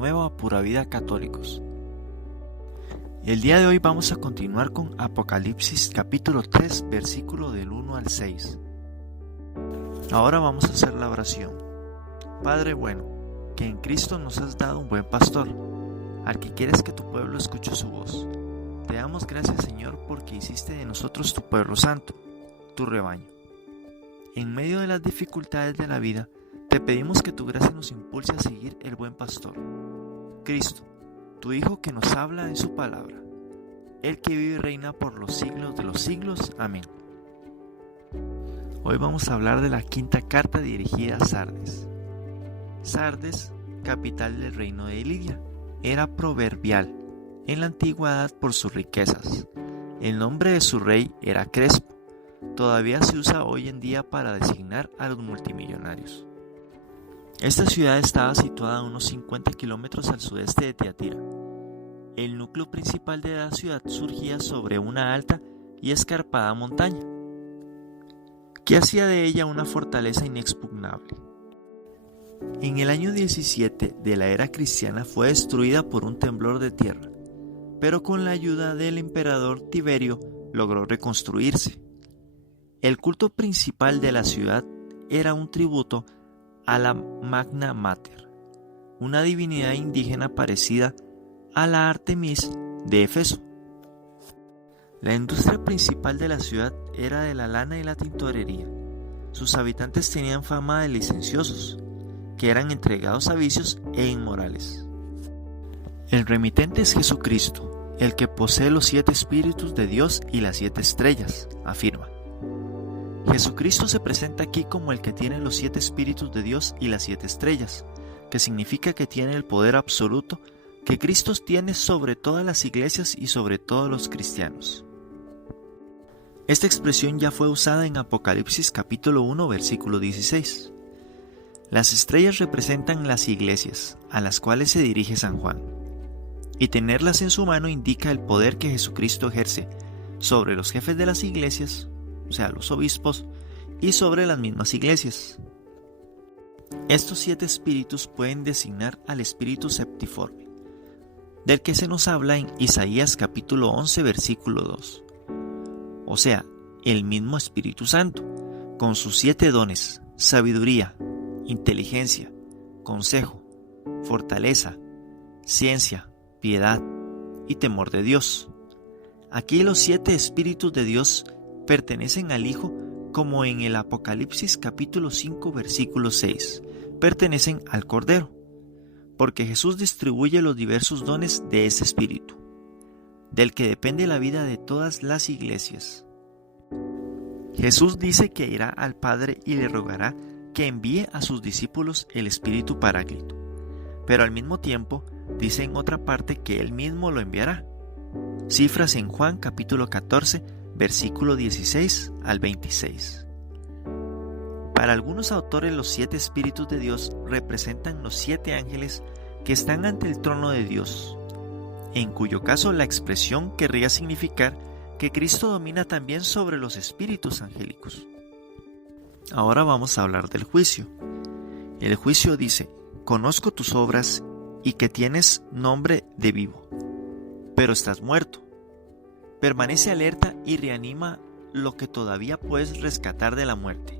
nuevo a Pura Vida Católicos. El día de hoy vamos a continuar con Apocalipsis capítulo 3, versículo del 1 al 6. Ahora vamos a hacer la oración. Padre bueno, que en Cristo nos has dado un buen pastor, al que quieres que tu pueblo escuche su voz. Te damos gracias, Señor, porque hiciste de nosotros tu pueblo santo, tu rebaño. En medio de las dificultades de la vida, te pedimos que tu gracia nos impulse a seguir el buen pastor, Cristo, tu Hijo que nos habla en su palabra, el que vive y reina por los siglos de los siglos. Amén. Hoy vamos a hablar de la quinta carta dirigida a Sardes. Sardes, capital del reino de Lidia, era proverbial en la antigüedad por sus riquezas. El nombre de su rey era Crespo. Todavía se usa hoy en día para designar a los multimillonarios. Esta ciudad estaba situada a unos 50 kilómetros al sudeste de Tiatira. El núcleo principal de la ciudad surgía sobre una alta y escarpada montaña, que hacía de ella una fortaleza inexpugnable. En el año 17 de la era cristiana fue destruida por un temblor de tierra, pero con la ayuda del emperador Tiberio logró reconstruirse. El culto principal de la ciudad era un tributo a la Magna Mater, una divinidad indígena parecida a la Artemis de Éfeso. La industria principal de la ciudad era de la lana y la tintorería. Sus habitantes tenían fama de licenciosos, que eran entregados a vicios e inmorales. El remitente es Jesucristo, el que posee los 7 espíritus de Dios y las 7 estrellas, afirma. Jesucristo se presenta aquí como el que tiene los 7 espíritus de Dios y las 7 estrellas, que significa que tiene el poder absoluto que Cristo tiene sobre todas las iglesias y sobre todos los cristianos. Esta expresión ya fue usada en Apocalipsis capítulo 1, versículo 16. Las estrellas representan las iglesias, a las cuales se dirige San Juan, y tenerlas en su mano indica el poder que Jesucristo ejerce sobre los jefes de las iglesias, o sea, los obispos, y sobre las mismas iglesias. Estos 7 espíritus pueden designar al espíritu septiforme, del que se nos habla en Isaías capítulo 11, versículo 2. O sea, el mismo Espíritu Santo, con sus 7 dones: sabiduría, inteligencia, consejo, fortaleza, ciencia, piedad y temor de Dios. Aquí los 7 espíritus de Dios pertenecen al Hijo, como en el Apocalipsis capítulo 5 versículo 6 pertenecen al Cordero, porque Jesús distribuye los diversos dones de ese espíritu, del que depende la vida de todas las iglesias. Jesús dice que irá al Padre y le rogará que envíe a sus discípulos el Espíritu Paráclito, pero al mismo tiempo dice en otra parte que Él mismo lo enviará. Cifras en Juan capítulo 14, versículo 16 al 26. Para algunos autores, los 7 espíritus de Dios representan los 7 ángeles que están ante el trono de Dios, en cuyo caso la expresión querría significar que Cristo domina también sobre los espíritus angélicos. Ahora vamos a hablar del juicio. El juicio dice: conozco tus obras y que tienes nombre de vivo, pero estás muerto. Permanece alerta y reanima lo que todavía puedes rescatar de la muerte,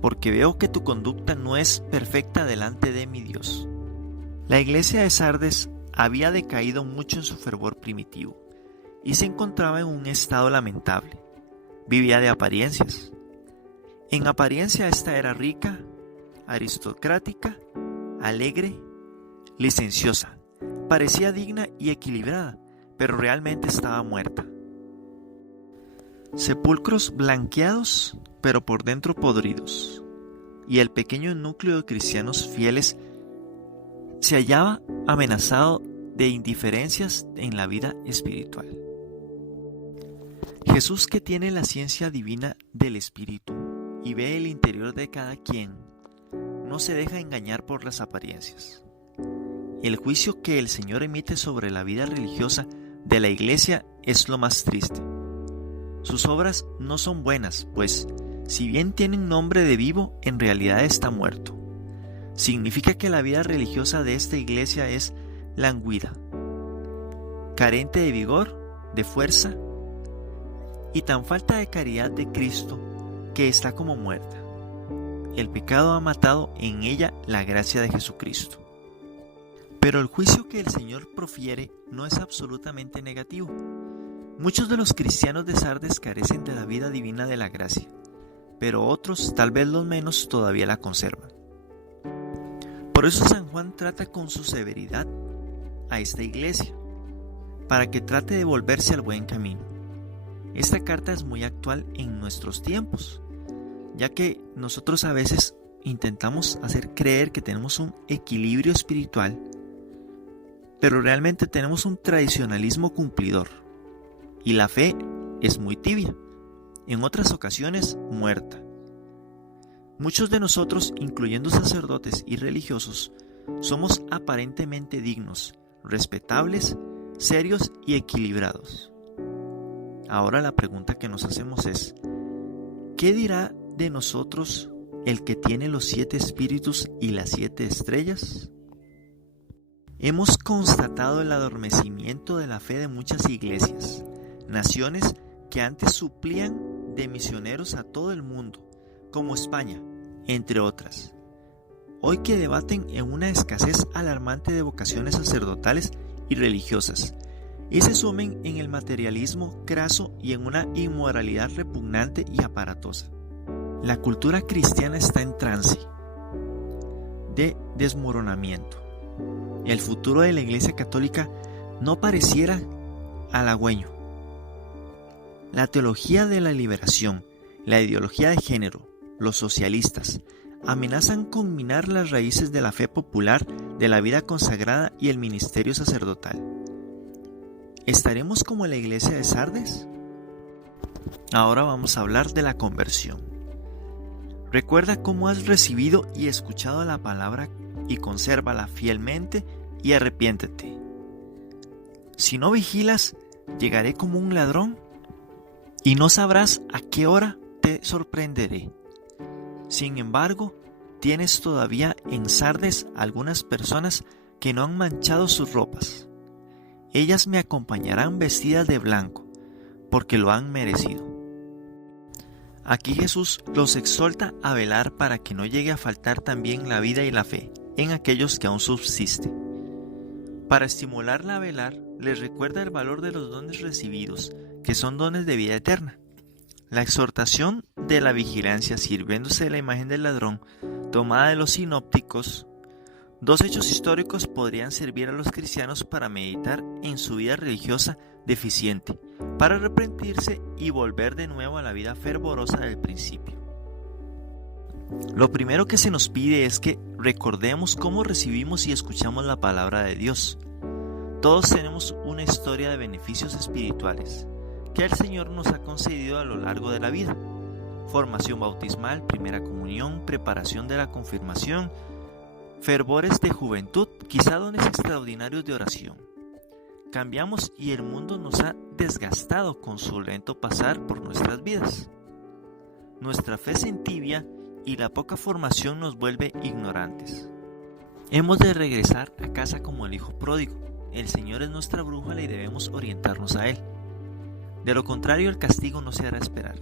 porque veo que tu conducta no es perfecta delante de mi Dios. La iglesia de Sardes había decaído mucho en su fervor primitivo y se encontraba en un estado lamentable. Vivía de apariencias. En apariencia esta era rica, aristocrática, alegre, licenciosa. Parecía digna y equilibrada, pero realmente estaba muerta. Sepulcros blanqueados, pero por dentro podridos, y el pequeño núcleo de cristianos fieles se hallaba amenazado de indiferencias en la vida espiritual. Jesús, que tiene la ciencia divina del Espíritu y ve el interior de cada quien, no se deja engañar por las apariencias. El juicio que el Señor emite sobre la vida religiosa de la iglesia es lo más triste. Sus obras no son buenas, pues si bien tienen nombre de vivo, en realidad está muerto. Significa que la vida religiosa de esta iglesia es languida, carente de vigor, de fuerza, y tan falta de caridad de Cristo que está como muerta. El pecado ha matado en ella la gracia de Jesucristo. Pero el juicio que el Señor profiere no es absolutamente negativo. Muchos de los cristianos de Sardes carecen de la vida divina de la gracia, pero otros, tal vez los menos, todavía la conservan. Por eso San Juan trata con su severidad a esta iglesia, para que trate de volverse al buen camino. Esta carta es muy actual en nuestros tiempos, ya que nosotros a veces intentamos hacer creer que tenemos un equilibrio espiritual, pero realmente tenemos un tradicionalismo cumplidor, y la fe es muy tibia, en otras ocasiones muerta. Muchos de nosotros, incluyendo sacerdotes y religiosos, somos aparentemente dignos, respetables, serios y equilibrados. Ahora la pregunta que nos hacemos es: ¿qué dirá de nosotros el que tiene los 7 espíritus y las 7 estrellas? Hemos constatado el adormecimiento de la fe de muchas iglesias, naciones que antes suplían de misioneros a todo el mundo, como España, entre otras. Hoy que debaten en una escasez alarmante de vocaciones sacerdotales y religiosas, y se sumen en el materialismo craso y en una inmoralidad repugnante y aparatosa. La cultura cristiana está en trance de desmoronamiento. El futuro de la Iglesia Católica no pareciera halagüeño. La teología de la liberación, la ideología de género, los socialistas, amenazan con minar las raíces de la fe popular, de la vida consagrada y el ministerio sacerdotal. ¿Estaremos como la iglesia de Sardes? Ahora vamos a hablar de la conversión. Recuerda cómo has recibido y escuchado la palabra y consérvala fielmente y arrepiéntete. Si no vigilas, llegaré como un ladrón y no sabrás a qué hora te sorprenderé. Sin embargo, tienes todavía en Sardes algunas personas que no han manchado sus ropas. Ellas me acompañarán vestidas de blanco, porque lo han merecido. Aquí Jesús los exhorta a velar para que no llegue a faltar también la vida y la fe en aquellos que aún subsisten. Para estimularla a velar, les recuerda el valor de los dones recibidos, que son dones de vida eterna. La exhortación de la vigilancia, sirviéndose de la imagen del ladrón, tomada de los sinópticos. 2 hechos históricos podrían servir a los cristianos para meditar en su vida religiosa deficiente, para arrepentirse y volver de nuevo a la vida fervorosa del principio. Lo primero que se nos pide es que recordemos cómo recibimos y escuchamos la palabra de Dios. Todos tenemos una historia de beneficios espirituales que el Señor nos ha concedido a lo largo de la vida. Formación bautismal, primera comunión, preparación de la confirmación, fervores de juventud, quizá dones extraordinarios de oración. Cambiamos y el mundo nos ha desgastado con su lento pasar por nuestras vidas. Nuestra fe se entibia y la poca formación nos vuelve ignorantes. Hemos de regresar a casa como el hijo pródigo. El Señor es nuestra brújula y debemos orientarnos a Él. De lo contrario, el castigo no se hará esperar.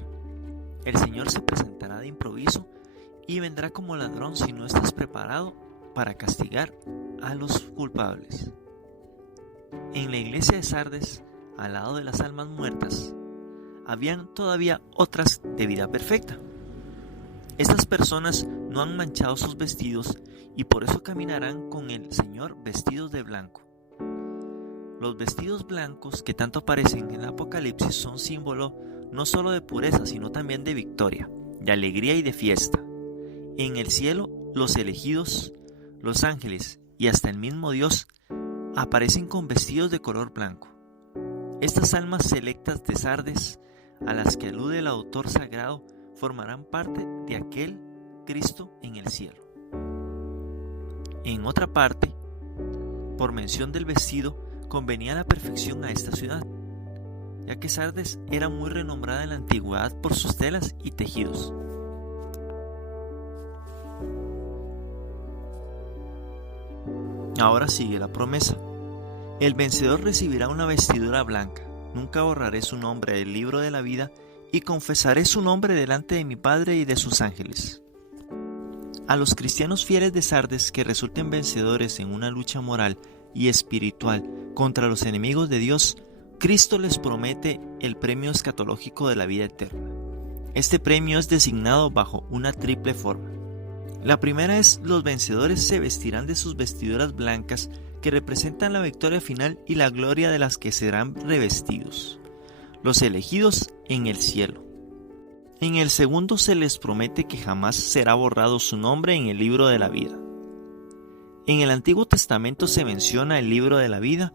El Señor se presentará de improviso y vendrá como ladrón si no estás preparado para castigar a los culpables. En la iglesia de Sardes, al lado de las almas muertas, habían todavía otras de vida perfecta. Estas personas no han manchado sus vestidos y por eso caminarán con el Señor vestidos de blanco. Los vestidos blancos que tanto aparecen en el Apocalipsis son símbolo no solo de pureza, sino también de victoria, de alegría y de fiesta. En el cielo, los elegidos, los ángeles y hasta el mismo Dios aparecen con vestidos de color blanco. Estas almas selectas de Sardes, a las que alude el autor sagrado, formarán parte de aquel Cristo en el cielo. En otra parte, por mención del vestido, convenía la perfección a esta ciudad, ya que Sardes era muy renombrada en la antigüedad por sus telas y tejidos. Ahora sigue la promesa. El vencedor recibirá una vestidura blanca. Nunca borraré su nombre del libro de la vida y confesaré su nombre delante de mi Padre y de sus ángeles. A los cristianos fieles de Sardes que resulten vencedores en una lucha moral y espiritual contra los enemigos de Dios, Cristo les promete el premio escatológico de la vida eterna. Este premio es designado bajo una triple forma. La primera es: los vencedores se vestirán de sus vestiduras blancas que representan la victoria final y la gloria de las que serán revestidos. Los elegidos en el cielo. En el segundo se les promete que jamás será borrado su nombre en el libro de la vida. En el Antiguo Testamento se menciona el libro de la vida,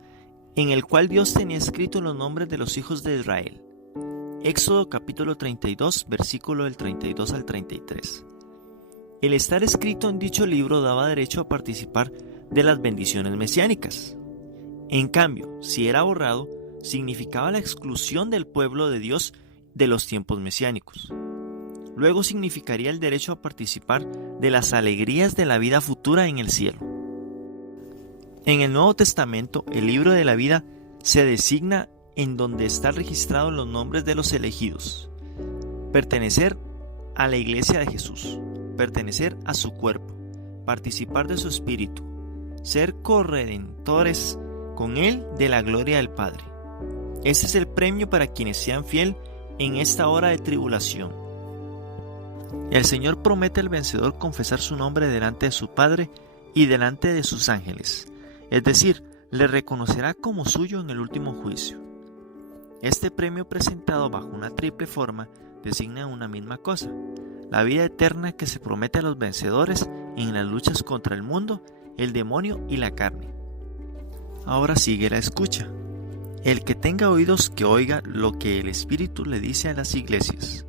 en el cual Dios tenía escrito los nombres de los hijos de Israel. Éxodo capítulo 32, versículo del 32 al 33. El estar escrito en dicho libro daba derecho a participar de las bendiciones mesiánicas. En cambio, si era borrado, significaba la exclusión del pueblo de Dios de los tiempos mesiánicos. Luego significaría el derecho a participar de las alegrías de la vida futura en el cielo. En el Nuevo Testamento, el libro de la vida se designa en donde están registrados los nombres de los elegidos. Pertenecer a la iglesia de Jesús, pertenecer a su cuerpo, participar de su espíritu, ser corredentores con él de la gloria del Padre. Ese es el premio para quienes sean fieles en esta hora de tribulación. El Señor promete al vencedor confesar su nombre delante de su Padre y delante de sus ángeles, es decir, le reconocerá como suyo en el último juicio. Este premio presentado bajo una triple forma designa una misma cosa: la vida eterna que se promete a los vencedores en las luchas contra el mundo, el demonio y la carne. Ahora sigue la escucha. El que tenga oídos que oiga lo que el Espíritu le dice a las iglesias.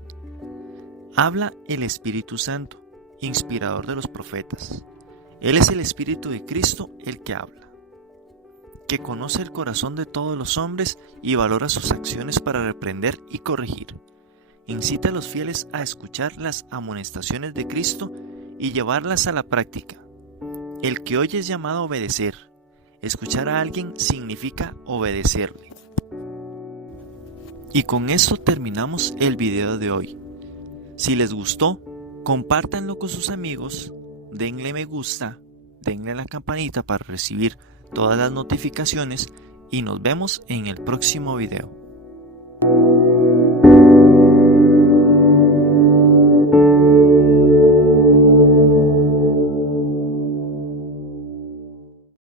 Habla el Espíritu Santo, inspirador de los profetas. Él es el Espíritu de Cristo el que habla, que conoce el corazón de todos los hombres y valora sus acciones para reprender y corregir. Incita a los fieles a escuchar las amonestaciones de Cristo y llevarlas a la práctica. El que oye es llamado a obedecer. Escuchar a alguien significa obedecerle. Y con eso terminamos el video de hoy. Si les gustó, compártanlo con sus amigos, denle me gusta, denle a la campanita para recibir todas las notificaciones y nos vemos en el próximo video.